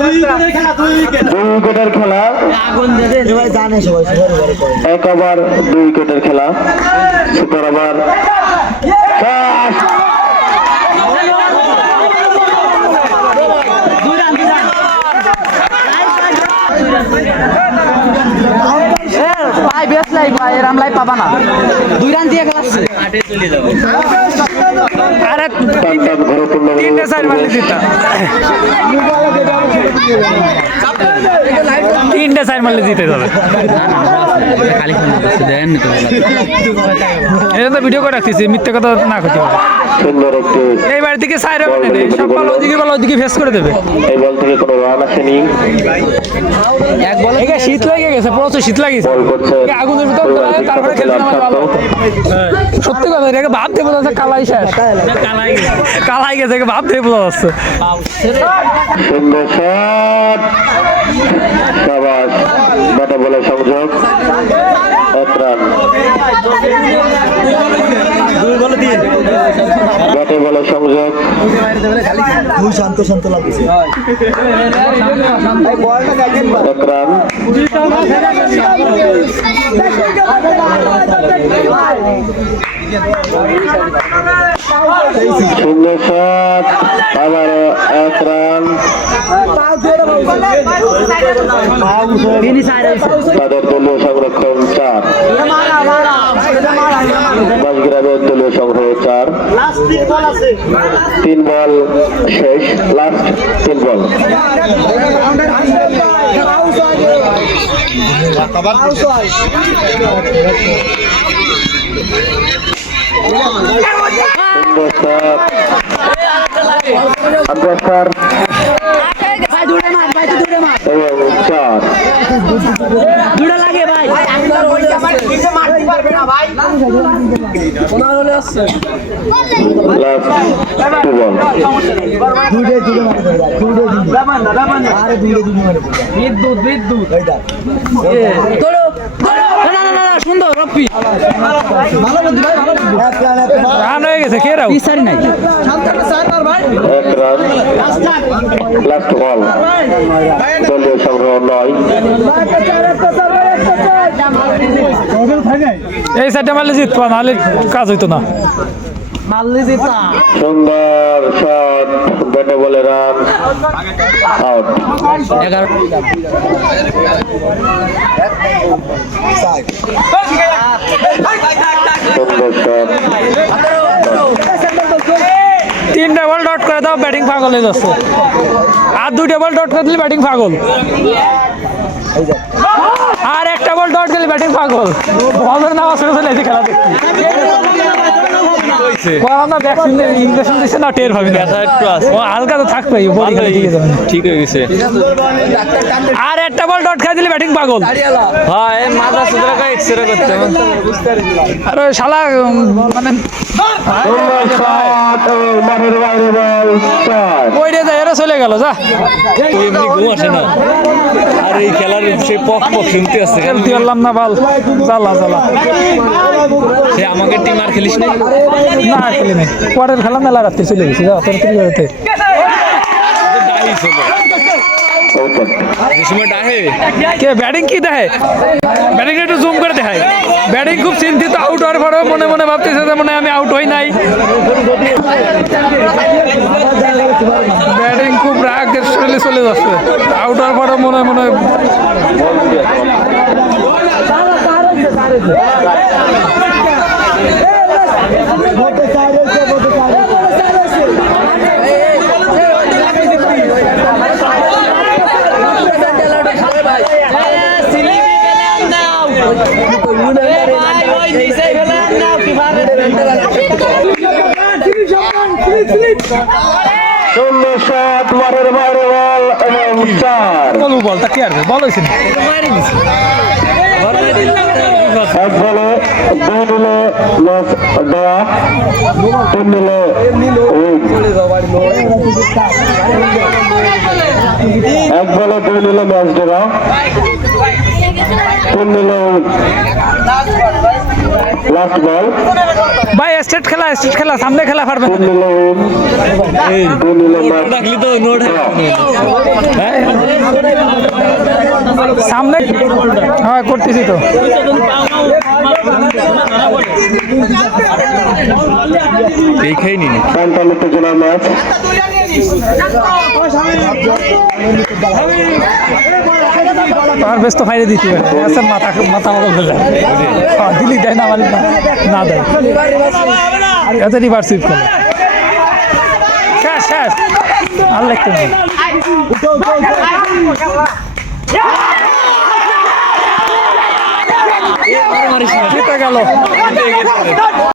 দুই উইকেটের খেলা। এক ওভার দুই উইকেটের খেলা। Super over. ভাই বেশ লাই ভাই এরাম লাই পাবা না। দুই রান দিয়ে গেলাস আরে তিনটে চার মারলে জিতা। তিনটে চার মারলে জিতে যাবে। এটা তো ভিডিও করে রাখতেছি মিথ্যে কথা না করতে পারে সুন্দর একটি এই বাড়ি থেকে সাইড হবে না সব বল ওদিকে বল ওদিকে ফেস করে দেবে। এই বল থেকে কোনো রান আসেনি। এক বলে শীত লেগে গেছে প্রচুর শীত লাগিয়েছে বল আগুনের ভিতর তারপরে খেলতে নামা ভালো সত্যি কথা এটাকে ভাব বোঝা যাচ্ছে কালাই শেষ। কালাই গেছে একে ভাব বোঝা যাচ্ছে সুন্দর শট। সাবাস ব্যাটে বলে সংযোগ এক রান ব্যাটে বলে সংযোগ খুব শান্ত শান্ত লাগছে। এক রান সুন্দর আবারও এক রান তাদের দলীয় সংরক্ষণ চার বাসগ্রামের দলীয় সংগ্রহ চার তিন বল শেষ লাস্ট তিন বল। শট আগ্রাসার চার। দুটো মারে দেবে বিদ্যুৎ বিদ্যুৎ। সুন্দর রপ্পি। ভালো বুদ্ধি ভাই ভালো রান হয়ে গেছে কে রাও পিসারি নাই। Last ball. দলীয় সংগ্রহ নয় এই সাইডটা মারলে জিতবা নাহলে কাজ হইতো না। সুন্দর শট ব্যাটে বলে রান আউট সাইড সুন্দর শট তিনটা বল ডট করে দাও ব্যাটিং পাগল হয়ে যাচ্ছে। আর দুইটা বল ডট করে দিলে ব্যাটিং পাগল। ডট দিলে ব্যাটিং পাগল। বলের নাম আসলে চলে এসে খেলা দেখছি। ভ্যাকসিন দিচ্ছে না টের পাবি না। ও হালকা তো থাকবে বডি খালি ঠিক আছে ঠিক হয়ে গেছে। আর একটা বল ডট খাই দিলে ব্যাটিং পাগল। হয় মাথা সুতরা এক্সরে করতে হবে। আর শালা মানে রে যা এরা চলে গেল যা। এমনি ঘুম আসে না। আর এই খেলার সে পক পক শুনতে আসছে খেলতে পারলাম না বাল। জ্বালা জ্বালা। সে আমাকে টিম আর খেলিস না? না খেলি নাই। পরের খেলা মেলা রাত্রে চলে গেছি। যা তোর তুই বেরোতে কে ব্যাটিং কি দেয় ব্যাটিং একটু জুম করে দেখায়। ব্যাটিং খুব চিন্তিত আউট হওয়ার পরেও মনে মনে ভাবতেছে মনে আমি আউট হই নাই ব্যাটিং খুব রাগের শরীরে চলে যাচ্ছে আউট হওয়ার পরেও মনে মনে বলতে চাই রয়েছে সুন্দর শট মাঠের বাইরে বল এবং চার। বল তা কি আর বল হয়েছে এক বলে দুই নিলে লস তিন নিলে এক বলে দুই নিলে ম্যাচ দেওয়া তিন নিলে লাস্ট বল ভাই স্টেট খেলা স্টেট খেলা সামনে খেলা ম্যাচ ডাকলি তো নোট হ্যাঁ। সামনে হ্যাঁ করতেছি তো। খেয়ে নিন পয়েন্টাল উত্তেজনার ম্যাচ আর বেশ তো ফাইলে দিতে পারে। আচ্ছা মাথা মাথা মাথা ফেলে হ্যাঁ দিলি দেয় না না দেয়। সুইপ করে। শেষ শেষ। আর জিতে গেল।